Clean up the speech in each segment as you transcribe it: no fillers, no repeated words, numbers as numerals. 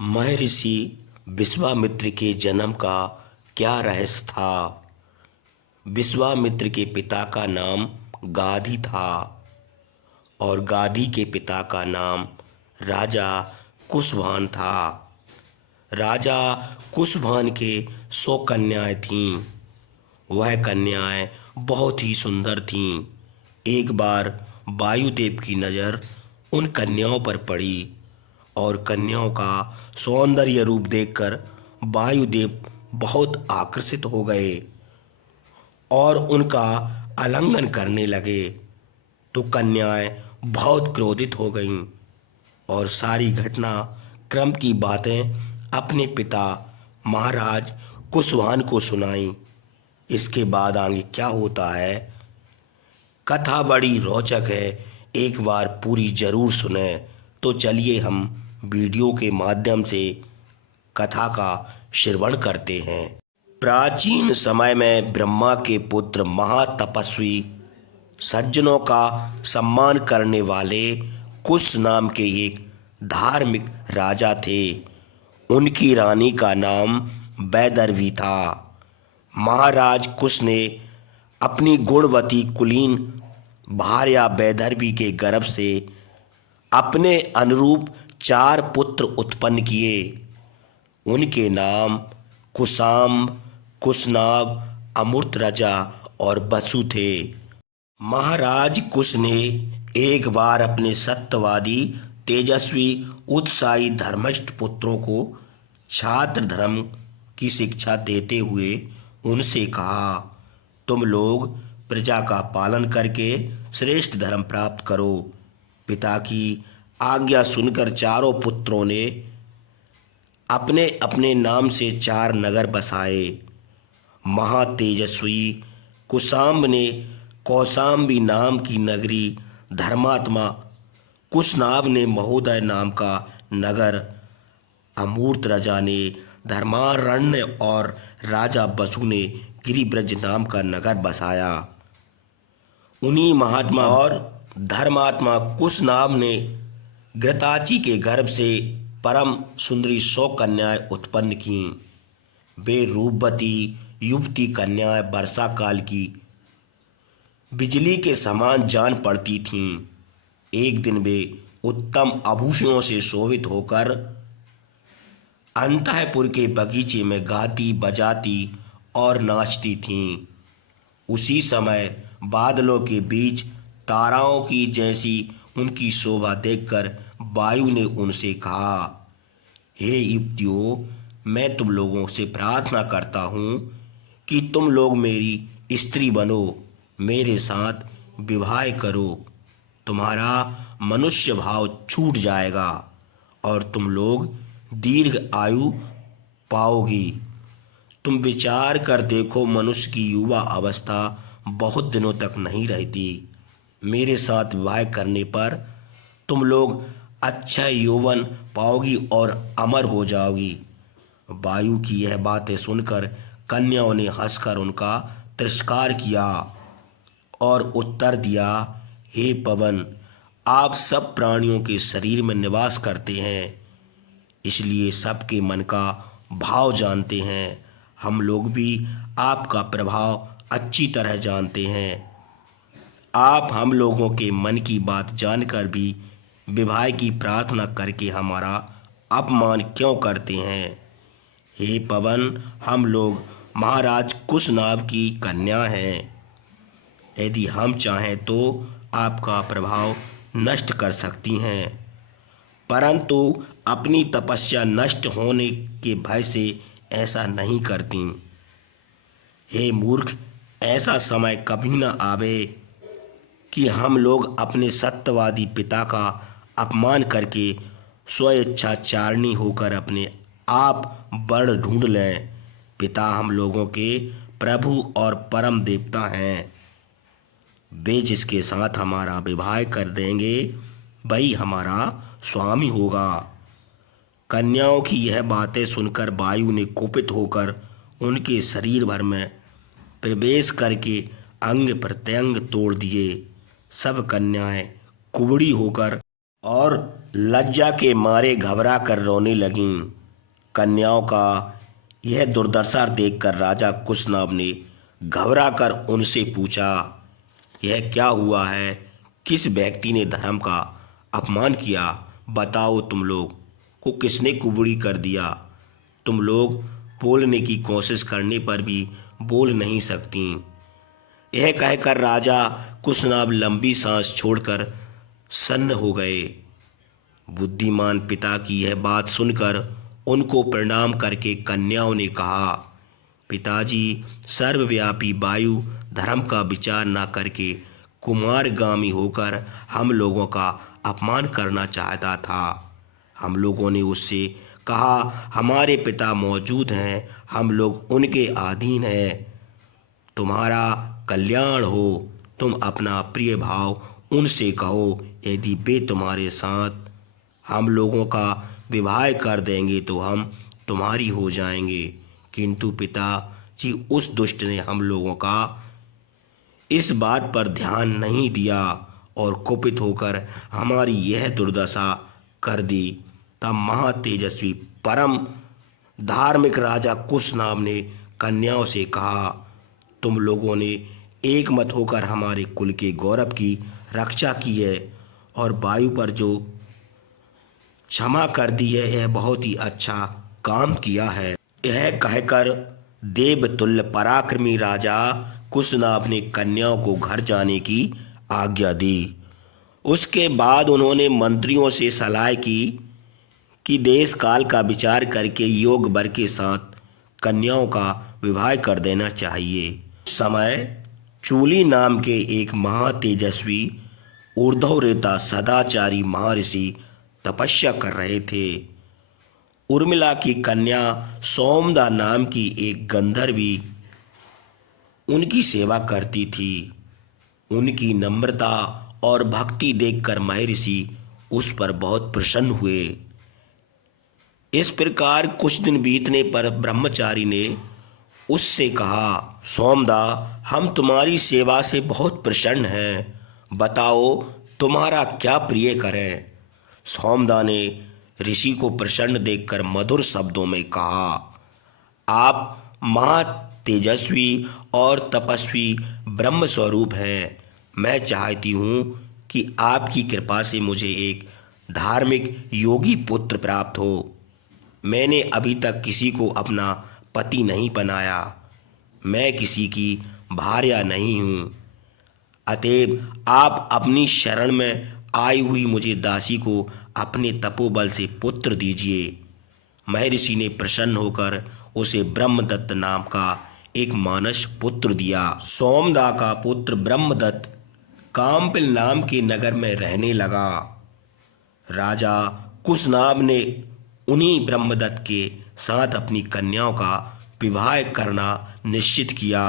महर्षि विश्वामित्र के जन्म का क्या रहस्य था। विश्वामित्र के पिता का नाम गाधी था और गाधी के पिता का नाम राजा कुशभान था। राजा कुशभान के 100 कन्याएं थीं। वह कन्याएं बहुत ही सुंदर थीं। एक बार वायुदेव की नज़र उन कन्याओं पर पड़ी और कन्याओं का सौंदर्य रूप देखकर वायुदेव बहुत आकर्षित हो गए और उनका आलिंगन करने लगे। तो कन्याएं बहुत क्रोधित हो गईं और सारी घटना क्रम की बातें अपने पिता महाराज कुशवाहा को सुनाई। इसके बाद आगे क्या होता है, कथा बड़ी रोचक है। एक बार पूरी जरूर सुने। तो चलिए हम वीडियो के माध्यम से कथा का श्रवण करते हैं। प्राचीन समय में ब्रह्मा के पुत्र महातपस्वी सज्जनों का सम्मान करने वाले कुश नाम के एक धार्मिक राजा थे। उनकी रानी का नाम वैदर्भी था। महाराज कुश ने अपनी गुणवती कुलीन भार्या वैदर्भी के गर्भ से अपने अनुरूप 4 पुत्र उत्पन्न किए। उनके नाम कुशाम्ब, कुशनाभ, अमृतरजा और वसु थे। महाराज कुश ने एक बार अपने सत्यवादी, तेजस्वी, उत्साही, धर्मष्ट पुत्रों को छात्र धर्म की शिक्षा देते हुए उनसे कहा, तुम लोग प्रजा का पालन करके श्रेष्ठ धर्म प्राप्त करो। पिता की आज्ञा सुनकर चारों पुत्रों ने अपने अपने नाम से 4 नगर बसाए। महातेजस्वी कुशाम्ब ने कौशाम्बी नाम की नगरी, धर्मात्मा कुशनाभ ने महोदय नाम का नगर, अमूर्त ने धर्मारण्य और राजा वसु ने गिरिब्रज नाम का नगर बसाया। उन्हीं महात्मा और धर्मात्मा कुशनाभ ने घृताची के गर्भ से परम सुंदरी 100 कन्याएं उत्पन्न की। वे रूपवती युवती कन्याएं वर्षा काल की बिजली के समान जान पड़ती थीं। एक दिन वे उत्तम आभूषणों से शोभित होकर अंतःपुर के बगीचे में गाती बजाती और नाचती थीं। उसी समय बादलों के बीच ताराओं की जैसी उनकी शोभा देखकर वायु ने उनसे कहा, हे युवतियों, मैं तुम लोगों से प्रार्थना करता हूँ कि तुम लोग मेरी स्त्री बनो, मेरे साथ विवाह करो। तुम्हारा मनुष्य भाव छूट जाएगा और तुम लोग दीर्घ आयु पाओगी। तुम विचार कर देखो, मनुष्य की युवा अवस्था बहुत दिनों तक नहीं रहती। मेरे साथ विवाह करने पर तुम लोग अच्छा यौवन पाओगी और अमर हो जाओगी। वायु की यह बातें सुनकर कन्याओं ने हंसकर उनका तिरस्कार किया और उत्तर दिया, हे पवन, आप सब प्राणियों के शरीर में निवास करते हैं, इसलिए सबके मन का भाव जानते हैं। हम लोग भी आपका प्रभाव अच्छी तरह जानते हैं। आप हम लोगों के मन की बात जानकर भी विवाह की प्रार्थना करके हमारा अपमान क्यों करते हैं। हे पवन, हम लोग महाराज कुशनाभ की कन्या हैं। यदि हम चाहें तो आपका प्रभाव नष्ट कर सकती हैं, परंतु अपनी तपस्या नष्ट होने के भय से ऐसा नहीं करती। हे मूर्ख, ऐसा समय कभी न आवे कि हम लोग अपने सत्यवादी पिता का अपमान करके स्वेच्छाचारिणी होकर अपने आप वर ढूंढ लें। पिता हम लोगों के प्रभु और परम देवता हैं। वे जिसके साथ हमारा विवाह कर देंगे वही हमारा स्वामी होगा। कन्याओं की यह बातें सुनकर वायु ने कुपित होकर उनके शरीर भर में प्रवेश करके अंग प्रत्यंग तोड़ दिए। सब कन्याएं कुबड़ी होकर और लज्जा के मारे घबरा कर रोने लगीं। कन्याओं का यह दुर्दशा देखकर राजा कुशनाभ ने घबरा कर उनसे पूछा, यह क्या हुआ है? किस व्यक्ति ने धर्म का अपमान किया? बताओ, तुम लोग को किसने कुबड़ी कर दिया? तुम लोग बोलने की कोशिश करने पर भी बोल नहीं सकती। यह कहकर राजा कुशनाभ लंबी सांस छोड़कर सन्न हो गए। बुद्धिमान पिता की यह बात सुनकर उनको प्रणाम करके कन्याओं ने कहा, पिताजी, सर्वव्यापी वायु धर्म का विचार न करके कुमारगामी होकर हम लोगों का अपमान करना चाहता था। हम लोगों ने उससे कहा, हमारे पिता मौजूद हैं, हम लोग उनके अधीन हैं। तुम्हारा कल्याण हो। तुम अपना प्रिय भाव उनसे कहो। यदि वे तुम्हारे साथ हम लोगों का विवाह कर देंगे तो हम तुम्हारी हो जाएंगे। किंतु पिताजी, उस दुष्ट ने हम लोगों का इस बात पर ध्यान नहीं दिया और कुपित होकर हमारी यह दुर्दशा कर दी। तब महातेजस्वी परम धार्मिक राजा कुशनाभ ने कन्याओं से कहा, तुम लोगों ने एक मत होकर हमारे कुल के गौरव की रक्षा की है और वायु पर जो क्षमा कर दी है, यह बहुत ही अच्छा काम किया है। यह कहकर देवतुल्य पराक्रमी राजा कुशनाभ ने कन्याओं को घर जाने की आज्ञा दी। उसके बाद उन्होंने मंत्रियों से सलाह की कि देश काल का विचार करके योग वर के साथ कन्याओं का विवाह कर देना चाहिए। उस समय चूली नाम के एक महातेजस्वी ऊर्ध्वरेता सदाचारी महर्षि तपस्या कर रहे थे। उर्मिला की कन्या सौमदा नाम की एक गंधर्वी उनकी सेवा करती थी। उनकी नम्रता और भक्ति देखकर महर्षि उस पर बहुत प्रसन्न हुए। इस प्रकार कुछ दिन बीतने पर ब्रह्मचारी ने उससे कहा, सौमदा, हम तुम्हारी सेवा से बहुत प्रसन्न हैं। बताओ, तुम्हारा क्या प्रिय करें? सौमदा ने ऋषि को प्रसन्न देखकर मधुर शब्दों में कहा, आप महा तेजस्वी और तपस्वी ब्रह्म स्वरूप हैं। मैं चाहती हूँ कि आपकी कृपा से मुझे एक धार्मिक योगी पुत्र प्राप्त हो। मैंने अभी तक किसी को अपना पति नहीं बनाया। मैं किसी की भार्या नहीं हूँ। अतएव आप अपनी शरण में आई हुई मुझे दासी को अपने तपोबल से पुत्र दीजिए। महर्षि ने प्रसन्न होकर उसे ब्रह्मदत्त नाम का एक मानस पुत्र दिया। सोमदा का पुत्र ब्रह्मदत्त कामपिल नाम के नगर में रहने लगा। राजा कुशनाभ ने उन्हीं ब्रह्मदत्त के साथ अपनी कन्याओं का विवाह करना निश्चित किया।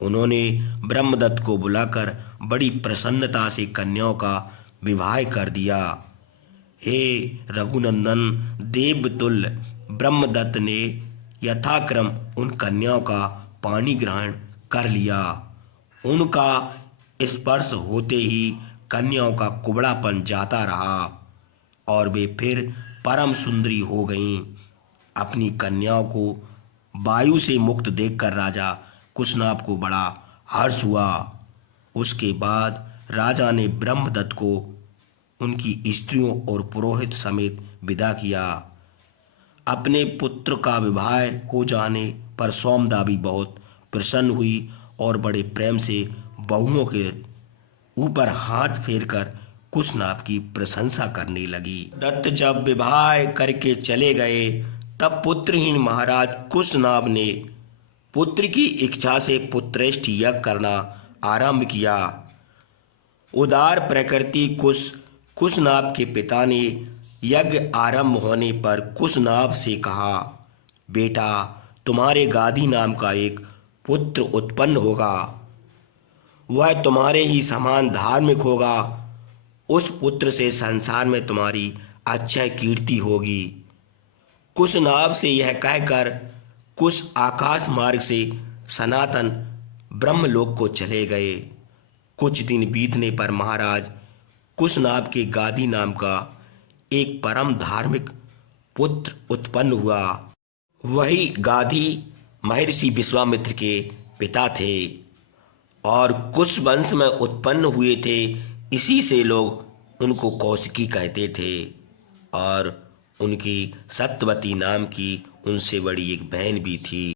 उन्होंने ब्रह्मदत्त को बुलाकर बड़ी प्रसन्नता से कन्याओं का विवाह कर दिया। हे रघुनंदन, देवतुल्य ब्रह्मदत्त ने यथाक्रम उन कन्याओं का पानी ग्रहण कर लिया। उनका स्पर्श होते ही कन्याओं का कुबड़ापन जाता रहा और वे फिर परम सुंदरी हो गईं। अपनी कन्याओं को वायु से मुक्त देखकर राजा कुशनाभ को बड़ा हर्ष हुआ। उसके बाद राजा ने ब्रह्मदत्त को उनकी स्त्रियों और पुरोहित समेत विदा किया। अपने पुत्र का विवाह हो जाने पर सौमदा भी बहुत प्रसन्न हुई और बड़े प्रेम से बहुओं के ऊपर हाथ फेरकर कुशनाभ की प्रशंसा करने लगी। दत्त जब विवाह करके चले गए तब पुत्रहीन महाराज कुशनाभ ने पुत्र की इच्छा से पुत्रेष्ठ यज्ञ करना आरंभ किया। उदार प्रकृति कुशनाभ के पिता ने यज्ञ आरंभ होने पर कुशनाभ से कहा, बेटा, तुम्हारे गादी नाम का एक पुत्र उत्पन्न होगा। वह तुम्हारे ही समान धार्मिक होगा। उस पुत्र से संसार में तुम्हारी अक्षय कीर्ति होगी। कुशनाभ से यह कहकर कुश आकाश मार्ग से सनातन ब्रह्मलोक को चले गए। कुछ दिन बीतने पर महाराज कुशनाभ के गादी नाम का एक परम धार्मिक पुत्र उत्पन्न हुआ। वही गाधी महर्षि विश्वामित्र के पिता थे और कुश वंश में उत्पन्न हुए थे। इसी से लोग उनको कौशिकी कहते थे। और उनकी सत्यवती नाम की उनसे बड़ी एक बहन भी थी।